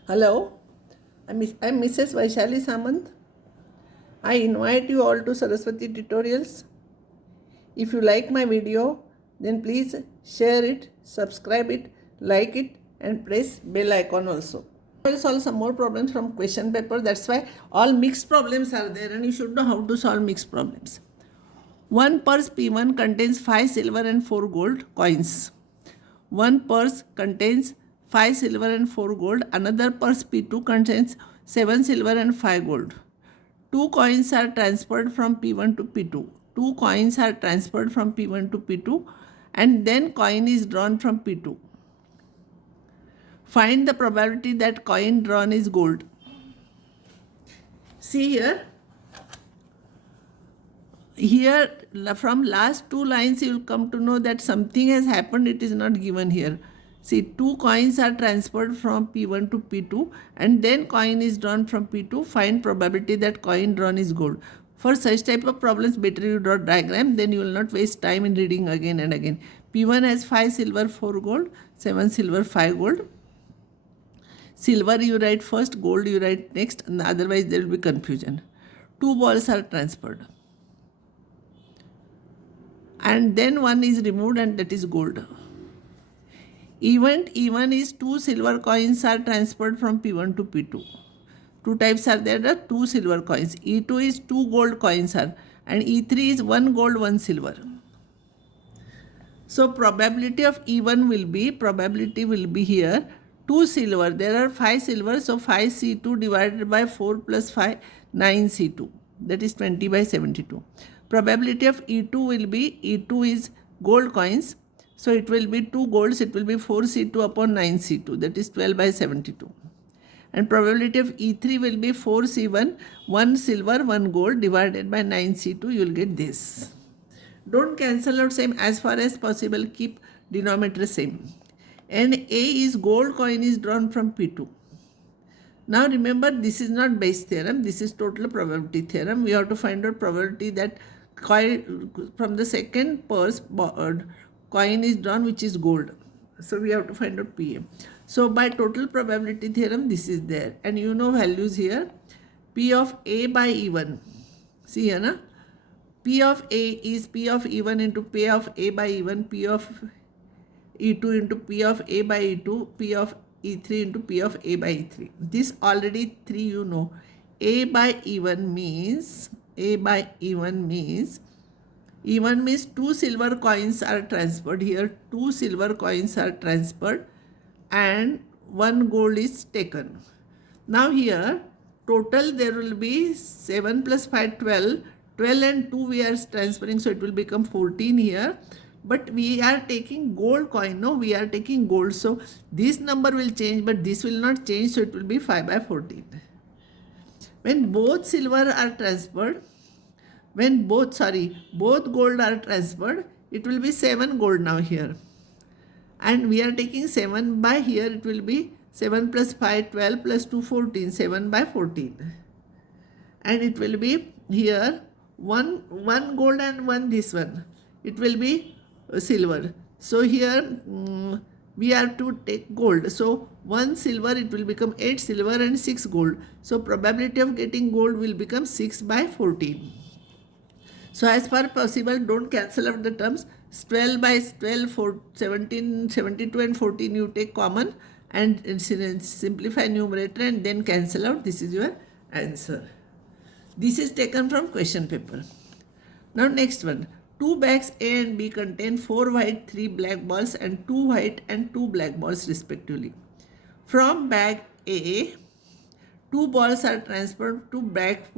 Hello, I'm Mrs. Vaishali Samant. I invite you all to Saraswati Tutorials. If you like my video, then please share it, subscribe it, like it, and press bell icon also. I will solve some more problems from question paper. That's why all mixed problems are there, and you should know how to solve mixed problems. One purse P1 contains 5 silver and 4 gold coins. One purse contains 5 silver and 4 gold. Another purse P2 contains 7 silver and 5 gold. Two coins are transferred from P1 to P2. Two coins are transferred from P1 to P2 and then coin is drawn from P2. Find the probability that coin drawn is gold. See here from last two lines you will come to know that something has happened. It is not given here. See, two coins are transferred from P1 to P2 and then coin is drawn from P2. Find probability that coin drawn is gold. For such type of problems, better you draw diagram, then you will not waste time in reading again and again. P1 has 5 silver, 4 gold, 7 silver, 5 gold. Silver you write first, gold you write next, and otherwise there will be confusion. Two balls are transferred. And then one is removed and that is gold. Event E1 is 2 silver coins are transferred from P1 to P2. Two types are there, the 2 silver coins. E2 is 2 gold coins are, and E3 is 1 gold, 1 silver. So probability of E1 will be here 2 silver. There are 5 silver, so 5 C2 divided by 4 plus 5, 9 C2. That is 20 by 72. Probability of E2 will be, E2 is gold coins. So it will be 2 golds, it will be 4 C2 upon 9 C2, that is 12 by 72. And probability of E3 will be 4 C1, 1 silver, 1 gold divided by 9 C2, you will get this. Don't cancel out same, as far as possible keep denominator same. And A is gold coin is drawn from P2. Now remember, this is not base theorem, this is total probability theorem. We have to find out probability that coin from the second purse coin is drawn which is gold. So we have to find out PA. So by total probability theorem, this is there. And you know values here. P of A by E1. See here, na? P of A is P of E1 into P of A by E1, P of E2 into P of A by E2, P of E3 into P of A by E3. This already 3 you know. A by E1 means E1 means 2 silver coins are transferred here. 2 silver coins are transferred and 1 gold is taken. Now here total there will be 7 plus 5, 12. 12 and 2 we are transferring, so it will become 14 here. But we are taking gold coin, no? We are taking gold. So this number will change, but this will not change, so it will be 5 by 14. When both silver are transferred, both gold are transferred, it will be 7 gold now here. And we are taking 7 by here, it will be 7 plus 5, 12 plus 2, 14, 7 by 14. And it will be here, one gold and one this one. It will be silver. So here we have to take gold. So 1 silver, it will become 8 silver and 6 gold. So probability of getting gold will become 6 by 14. So as far possible, don't cancel out the terms. 12 by 12, 17, 72 and 14 you take common and simplify numerator and then cancel out. This is your answer. This is taken from question paper. Now next one. 2 bags A and B contain 4 white, 3 black balls and 2 white and 2 black balls respectively. From bag A, 2 balls are transferred to bag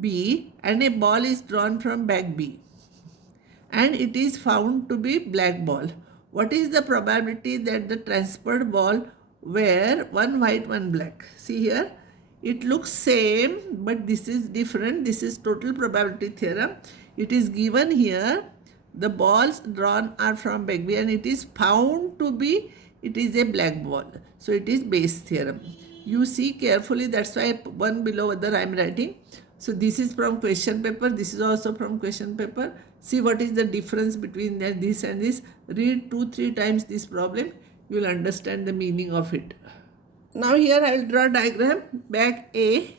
B and a ball is drawn from bag B and it is found to be black ball. What is the probability that the transferred ball were 1 white, 1 black? See here, it looks same but this is different. This is total probability theorem. It is given here the balls drawn are from bag B and it is found to be it is a black ball. So it is base theorem. You see carefully, that's why one below other I am writing. So this is from question paper. This is also from question paper. See what is the difference between this and this. Read 2-3 times this problem. You will understand the meaning of it. Now here I will draw diagram. Bag A,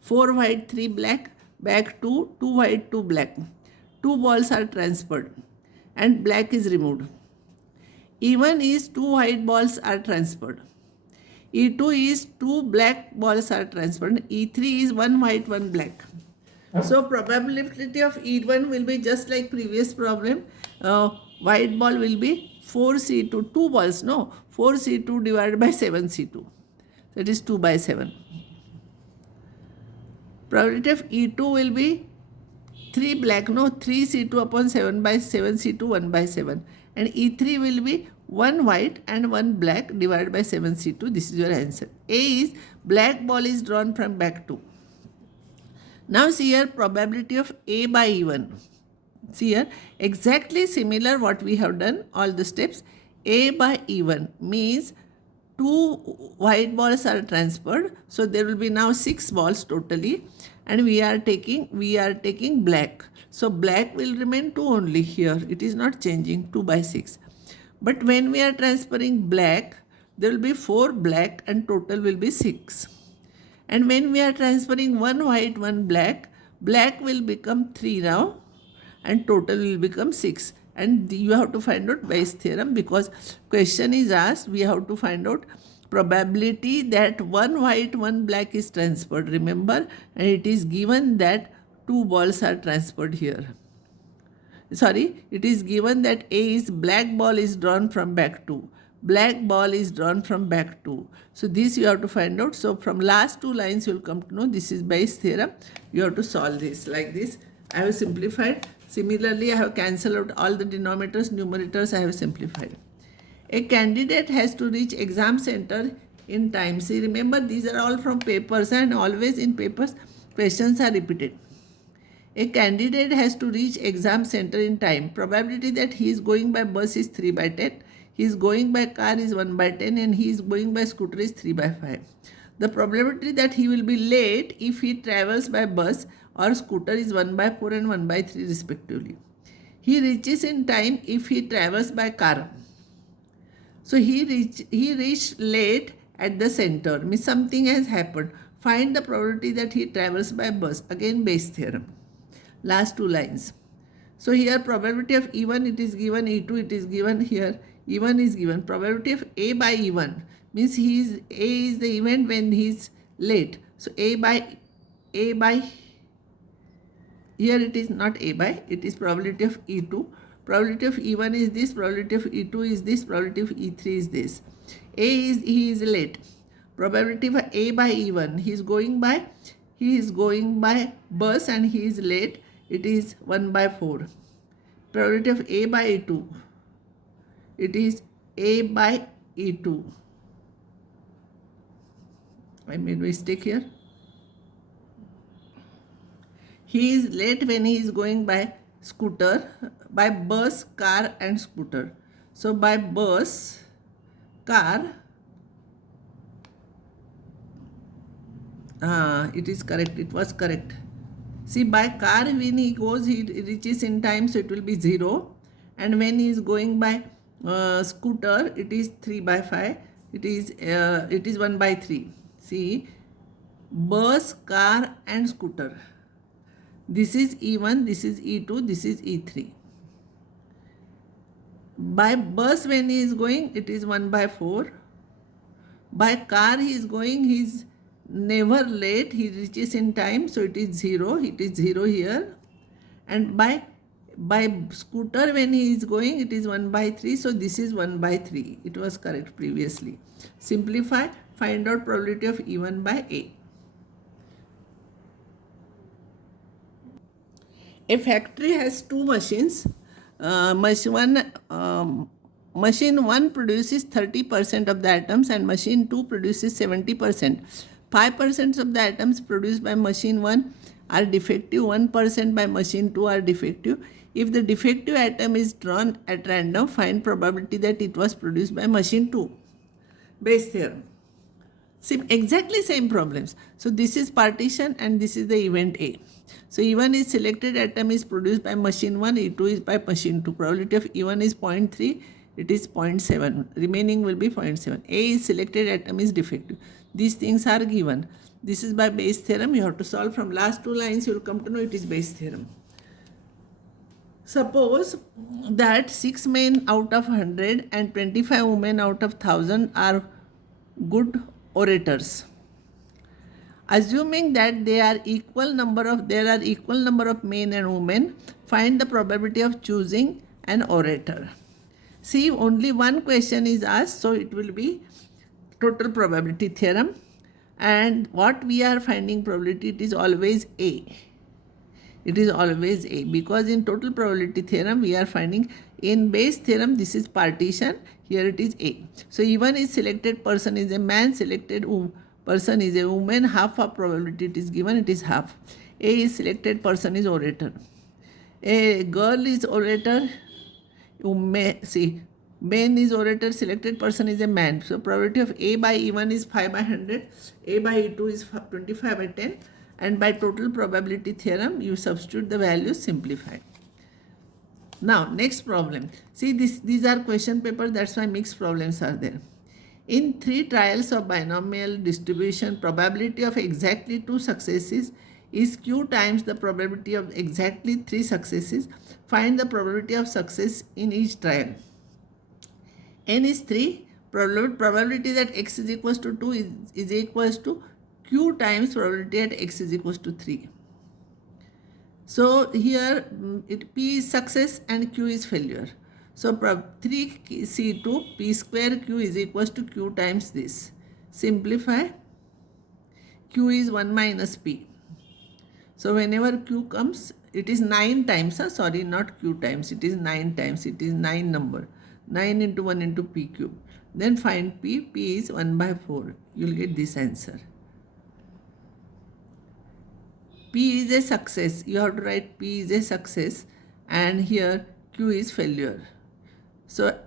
4 white, 3 black. Bag 2, 2 white, 2 black. 2 balls are transferred and black is removed. E1 is 2 white balls are transferred. E2 is 2 black balls are transferred. E3 is 1 white, 1 black. So probability of E1 will be just like previous problem. White ball will be 4C2, 2 balls, no, 4C2 divided by 7C2. That is 2 by 7. Probability of E2 will be 3 black, no, 3C2 upon 7 by 7C2, 1 by 7. And E3 will be 1 white and 1 black divided by 7C2. This is your answer. A is black ball is drawn from back 2. Now see here probability of A by E1. See here exactly similar what we have done all the steps. A by E1 means 2 white balls are transferred. So there will be now 6 balls totally and we are taking black. So black will remain 2 only here. It is not changing 2 by 6. But when we are transferring black, there will be 4 black and total will be 6. And when we are transferring 1 white, 1 black, black will become 3 now and total will become 6. And you have to find out Bayes theorem because question is asked, we have to find out probability that 1 white, 1 black is transferred, remember, and it is given that 2 balls are transferred here. Sorry, it is given that A is black ball is drawn from back 2. Black ball is drawn from back 2. So this you have to find out. So from last 2 lines you will come to know this is Bayes theorem. You have to solve this like this. I have simplified. Similarly, I have cancelled out all the denominators, numerators I have simplified. A candidate has to reach exam center in time. See, remember these are all from papers and always in papers questions are repeated. A candidate has to reach exam center in time. Probability that he is going by bus is 3 by 10. He is going by car is 1 by 10 and he is going by scooter is 3 by 5. The probability that he will be late if he travels by bus or scooter is 1 by 4 and 1 by 3 respectively. He reaches in time if he travels by car. So he reached late at the center. Means something has happened. Find the probability that he travels by bus. Again Bayes theorem. Last 2 lines. So here probability of E1 it is given, E2 it is given, here E1 is given. Probability of A by E1 means A is the event when he is late. So A by here it is not A by, it is probability of E2. Probability of E1 is this, probability of E2 is this, probability of E3 is this. He is late. Probability of A by E1, he is going by bus and he is late. It is 1 by 4. Probability of A by E2. It is A by E2. I made mistake here. He is late when he is going by scooter, by bus, car and scooter. So by bus, car, it is correct, it was correct. See, by car when he goes, he reaches in time, so it will be 0. And when he is going by scooter, it is 3 by 5. It is 1 by 3. See, bus, car and scooter. This is E1, this is E2, this is E3. By bus when he is going, it is 1 by 4. By car he is going, he is never late, he reaches in time, so it is 0. It is 0 here. And by scooter when he is going, it is 1 by 3. So this is 1 by 3. It was correct previously. Simplify, find out probability of E1 by A. A factory has 2 machines. Machine 1 produces 30% of the atoms and machine 2 produces 70%. 5% of the atoms produced by machine 1 are defective, 1% by machine 2 are defective. If the defective atom is drawn at random, find probability that it was produced by machine 2. Bayes theorem. Exactly same problems. So this is partition and this is the event A. So E1 is selected atom is produced by machine 1, E2 is by machine 2. Probability of E1 is 0.3, it is 0.7. Remaining will be 0.7. A is selected atom is defective. These things are given. This is by Bayes theorem. You have to solve from last two lines. You will come to know it is Bayes theorem. Suppose that 6 men out of 100 and 25 women out of 1000 are good orators. Assuming that there are equal number of men and women, find the probability of choosing an orator. See, only one question is asked, so it will be total probability theorem. And what we are finding probability, it is always A. It is always A, because in total probability theorem we are finding, in Bayes theorem this is partition, here it is A. So even if selected person is a man, selected person is a woman, half of probability it is given, it is half. A is selected person is orator. A girl is orator, man is orator, selected person is a man. So probability of A by E1 is 5 by 100, A by E2 is 25 by 10, and by total probability theorem you substitute the values, simplify. Now next problem. See, these are question paper, that's why mixed problems are there. In 3 trials of binomial distribution, probability of exactly 2 successes is q times the probability of exactly 3 successes. Find the probability of success in each trial. N is 3. Probability that x is equals to 2 is equals to q times probability at x is equals to 3. So here P is success and Q is failure. So 3C2 P square Q is equals to Q times this. Simplify. Q is 1 minus P. So whenever Q comes, it is 9 times. Sorry, not Q times. It is 9 times. It is 9 number. 9 into 1 into P cube. Then find P. P is 1 by 4. You will get this answer. P is a success. You have to write P is a success, and here Q is failure. So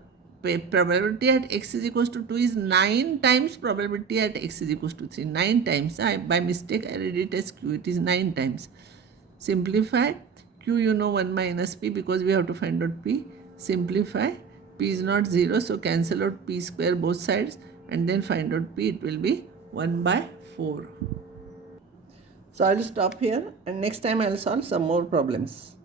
probability at x is equals to 2 is 9 times probability at x is equals to 3. 9 times. By mistake I read it as Q. It is 9 times. Simplify. Q you know 1 minus P, because we have to find out P. Simplify. P is not 0, so cancel out P square both sides and then find out P. It will be 1 by 4. So I will stop here, and next time I will solve some more problems.